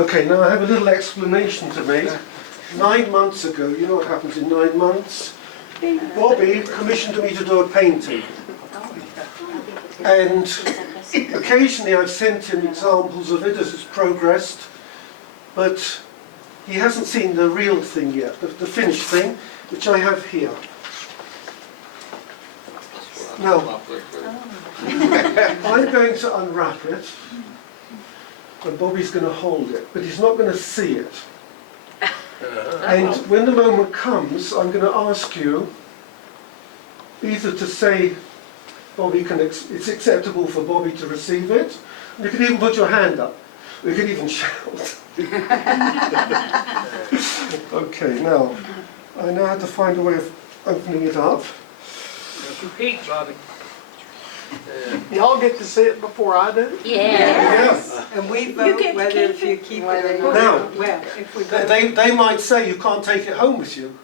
Okay, now I have a little explanation to make. 9 months ago, you know what happens in 9 months? Bobby commissioned me to do a painting. And occasionally I've sent him examples of it as it's progressed, but he hasn't seen the real thing yet, the finished thing, which I have here. Now, I'm going to unwrap it, and Bobby's going to hold it, but he's not going to see it. And when the moment comes, I'm going to ask you either to say, Bobby, it's acceptable for Bobby to receive it. You can even put your hand up. We could even shout. Okay, now, I know how to find a way of opening it up. Repeat, Bobby. Y'all get to see it before I do? Yes. And we vote whether if you keep it or Now, not. Well, if we vote. they might say you can't take it home with you.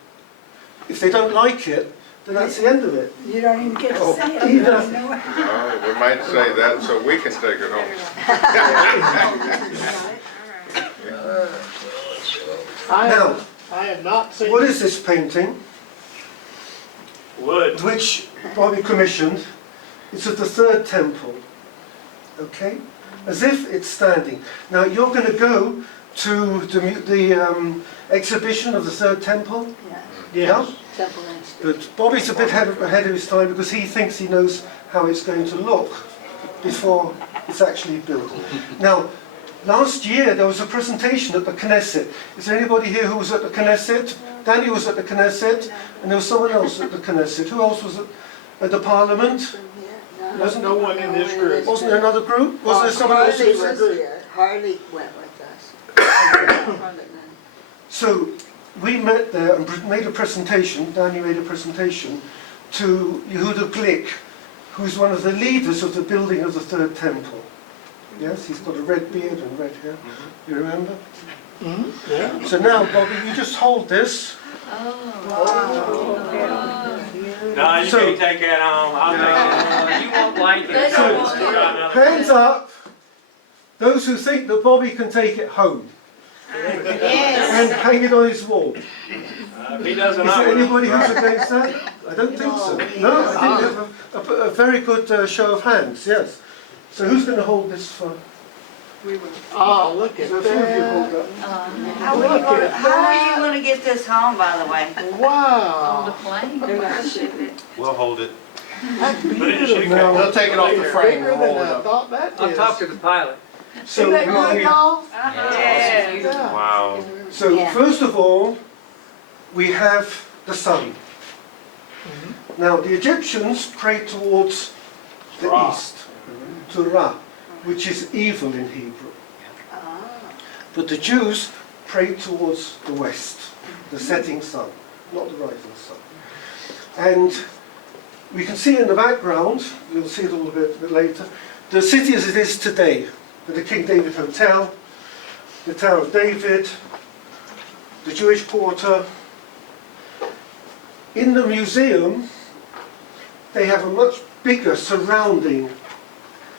If they don't like it, then that's the end of it. You don't even get to Oh, say it. either. You don't know. No, we might say that so we can take it home. Now, I have not seen. what is this painting, Wood. which Bobby commissioned? It's of the third temple, okay? As if it's standing. Now, you're going to go to the exhibition of the third temple? Yeah? But Bobby's a bit ahead of his time because he thinks he knows how it's going to look before it's actually built. Now, last year there was a presentation at the Knesset. Is there anybody here who was at the Knesset? Danny was at the Knesset, and there was someone else at the Knesset. Who else was at the Parliament? There's no one in this group. Wasn't there another group? Was there someone else? Harley was here. Harley went with us. So we met there and made a presentation, Danny made a presentation to Yehuda Glick, who's one of the leaders of the building of the third temple. Yes, he's got a red beard and red hair. You remember? Yeah. So now, Bobby, you just hold this. No, you So- can't take that home. I'll take it. You won't like it. So, hands up, those who think that Bobby can take it home and hang it on his wall. Is If he doesn't, I there will. anybody who's against that? I don't think so. No, I think we have a very good show of hands, yes. So who's going to hold this for? Oh, look at So a few of you hold that. that. How are you going to get this home, by the way? Wow. They're not shipping it. We'll hold it. That's Put it in the beautiful. suitcase. Now, We'll take it off the It's frame bigger and than hold it I up. thought that I'll is. talk to the pilot. so, Isn't that good, y'all? Yeah. Yeah. Wow. so Yeah. first of all, we have the sun. Now, the Egyptians prayed towards the Ra. east, to Ra, which is evil in Hebrew. But the Jews prayed towards the west, the setting sun, not the rising sun. And we can see in the background, you'll see it a little bit later, the city as it is today, with the King David Hotel, the Tower of David, the Jewish Quarter. In the museum, they have a much bigger surrounding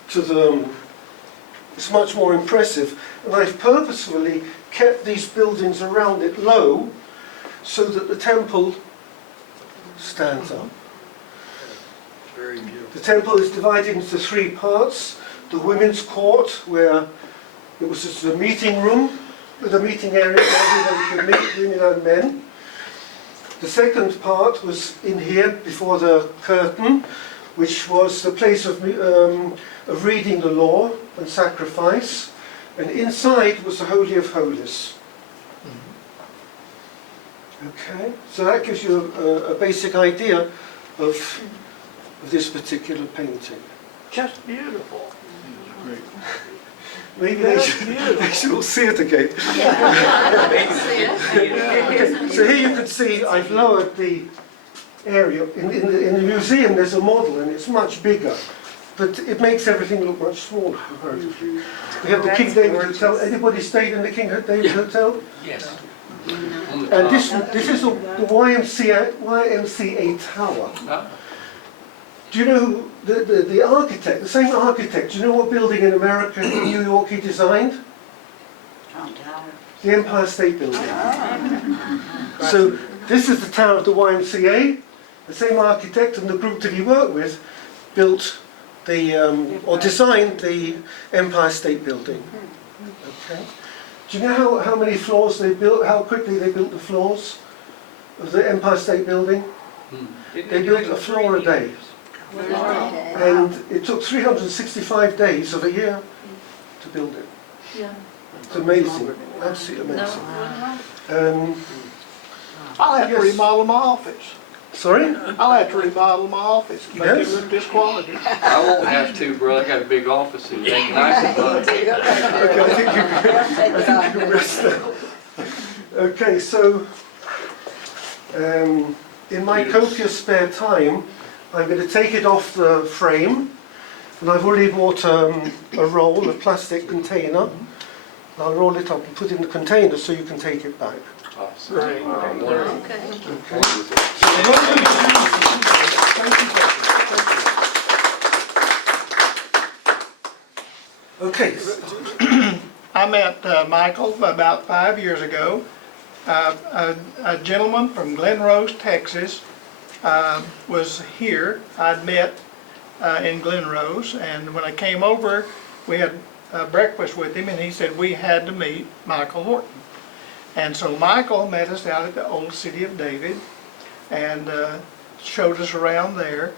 to them. It's much more impressive. And I've purposefully kept these buildings around it low so that the temple stands up. Very beautiful. The temple is divided into 3 parts. The women's court, where it was just a meeting room with a meeting area where everybody could meet, women and men. The second part was in here before the curtain, which was the place of reading the law and sacrifice. And inside was the Holy of Holies. Okay, so that gives you a basic idea of this particular painting. Just beautiful. Maybe That's they beautiful. should all see it again. So here you can see I've lowered the area. In the museum there's a model and it's much bigger, but it makes everything look much smaller comparatively. We have the King David Hotel. Anybody stayed in the King David Hotel? Yes. And this is the YMCA Tower. Do you know who the architect, the same architect, do you know what building in America, in New York, he designed? Trump Tower. the Empire State Building. So this is the tower of the YMCA. The same architect and the group that he worked with built or designed the Empire State Building. Okay. Do you know how many floors they built, how quickly they built the floors of the Empire State Building? They built a floor a day. And it took 365 days of a year to build it. Yeah. It's amazing, absolutely amazing. I'll have to Yes. remodel my office. Sorry? I'll have to remodel my office, to make it Yes. look this quality. I won't have to, bro. I got a big office and make nice and fun. Okay, I think you can rest now. Okay, so in my copious spare time, I'm going to take it off the frame, and I've already bought a roll, a plastic container. I'll roll it up and put it in the container so you can take it back. Awesome. Right. Wonderful. Okay. Wonderful. Okay, I met Michael about 5 years ago. A gentleman from Glen Rose, Texas, was here. I'd met in Glen Rose, and when I came over, we had breakfast with him, and he said we had to meet Michael Horton. And so Michael met us out at the Old City of David and showed us around there.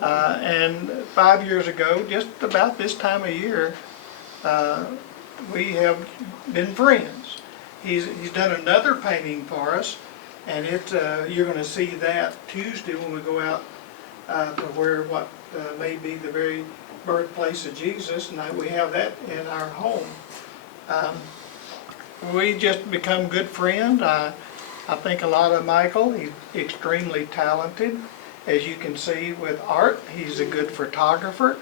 And 5 years ago, just about this time of year, we have been friends. He's done another painting for us, and you're going to see that Tuesday when we go out to where what may be the very birthplace of Jesus, and we have that in our home. We just become good friends. I think a lot of Michael. He's extremely talented. As you can see with art, he's a good photographer.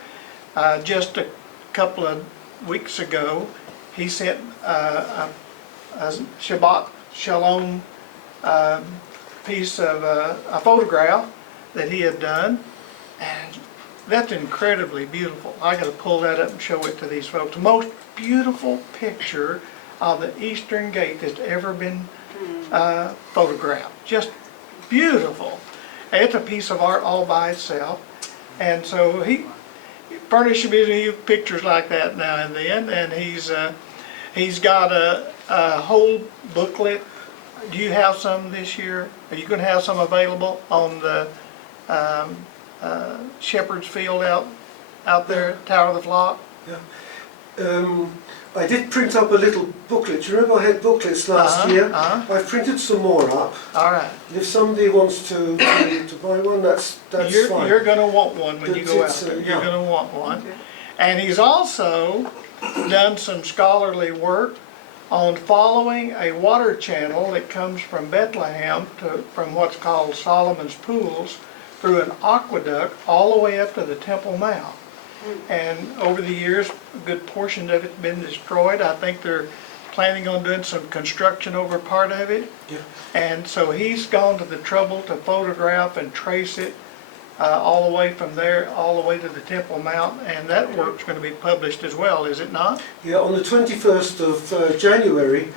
Just a couple of weeks ago, he sent a Shabbat Shalom piece of a photograph that he had done, and that's incredibly beautiful. I got to pull that up and show it to these folks. The most beautiful picture of the Eastern Gate that's ever been photographed. Just beautiful. It's a piece of art all by itself, and so he furnishes me pictures like that now and then, and he's got a whole booklet. Do you have some this year? Are you going to have some available on the Shepherd's Field out there at Tower of the Flock? Yeah. I did print up a little booklet. Do you remember I had booklets last year? I've printed some more up. All right. If somebody wants to buy one, that's fine. You're going to want one when you go out It's, there. yeah. You're going to want one. And he's also done some scholarly work on following a water channel that comes from Bethlehem from what's called Solomon's Pools through an aqueduct all the way up to the Temple Mount. And over the years, a good portion of it's been destroyed. I think they're planning on doing some construction over part of it. Yeah. And so he's gone to the trouble to photograph and trace it all the way from there, all the way to the Temple Mount, and that work's going to be published as well, is it not? Yeah, on the 21st of January,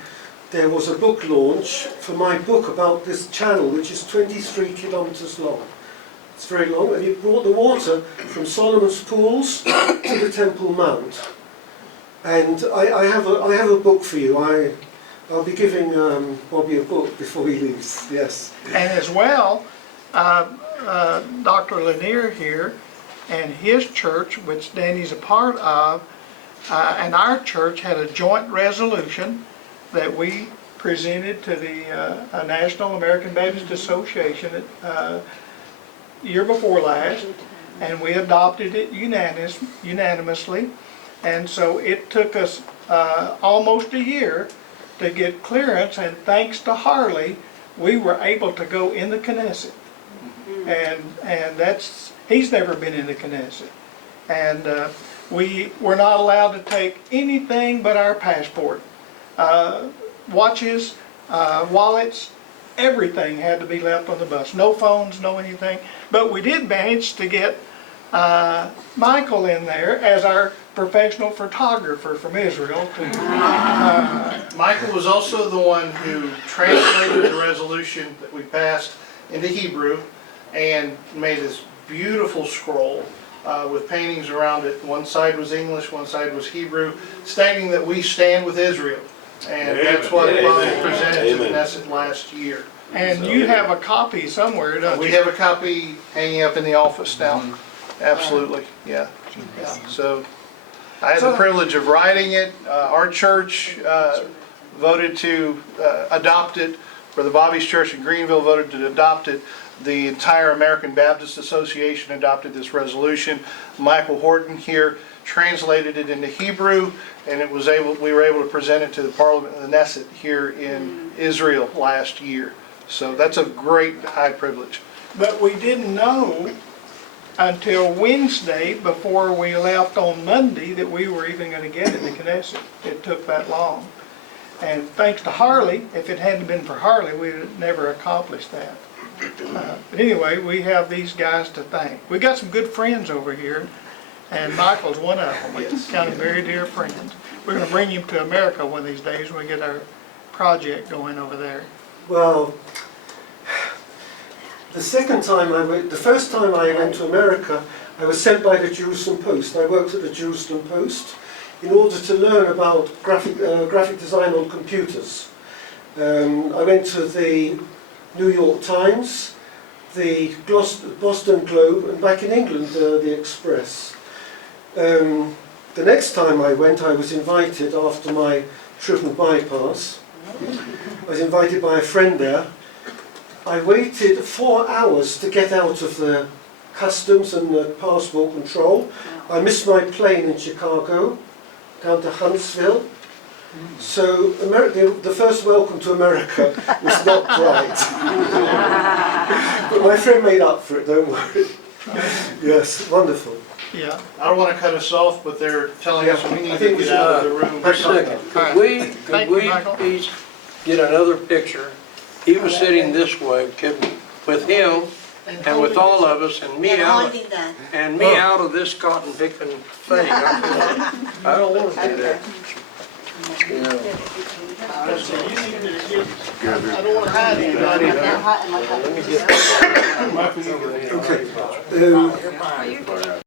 there was a book launch for my book about this channel, which is 23 kilometers long. It's very long, and it brought the water from Solomon's Pools to the Temple Mount. And I have a book for you. I'll be giving Bobby a book before he leaves. Yes. And as well, Dr. Lanier here and his church, which Danny's a part of, and our church had a joint resolution that we presented to the National American Baptist Association year before last, and we adopted it unanimously. And so it took us almost a year to get clearance, and thanks to Harley, we were able to go in the Knesset. And that's, he's never been in the Knesset. And we were not allowed to take anything but our passport. Watches, wallets, everything had to be left on the bus. No phones, no anything. But we did manage to get Michael in there as our professional photographer from Israel to, Michael was also the one who translated the resolution that we passed into Hebrew and made this beautiful scroll with paintings around it. One side was English, one side was Hebrew, stating that we stand with Israel. And that's what Bobby presented to the Knesset last year. and you have a copy somewhere, don't you? We have a copy hanging up in the office now. Absolutely, yeah. So I had the privilege of writing it. Our church voted to adopt it, or the Bobby's Church in Greenville voted to adopt it. The entire American Baptist Association adopted this resolution. Michael Horton here translated it into Hebrew, and we were able to present it to the Parliament of the Knesset here in Israel last year. So that's a great high privilege. But we didn't know until Wednesday, before we left on Monday, that we were even going to get it in Knesset. It took that long. And thanks to Harley, if it hadn't been for Harley, we'd have never accomplished that. But anyway, we have these guys to thank. We got some good friends over here, and Michael's one of them. We're kind of very dear friends. We're going to bring him to America one of these days when we get our project going over there. Well, the first time I went to America, I was sent by the Jerusalem Post. I worked at the Jerusalem Post in order to learn about graphic design on computers. I went to the New York Times, the Boston Globe, and back in England, the Express. The next time I went, I was invited after my triple bypass. I was invited by a friend there. I waited 4 hours to get out of the customs and the passport control. I missed my plane in Chicago, down to Huntsville. So the first welcome to America was not bright. But my friend made up for it, don't worry. Yes, wonderful. Yeah. I don't want to cut us off, but they're telling us we I need think to we get should, out of the room. For a second, Thank you, could Michael. we please get another picture? He was sitting this way, with him and with all of us, and me And out, holding that. and me out of this cotton picking thing. I don't want to do that. You know. I don't want to hide anybody. Now, hot and like that. Okay.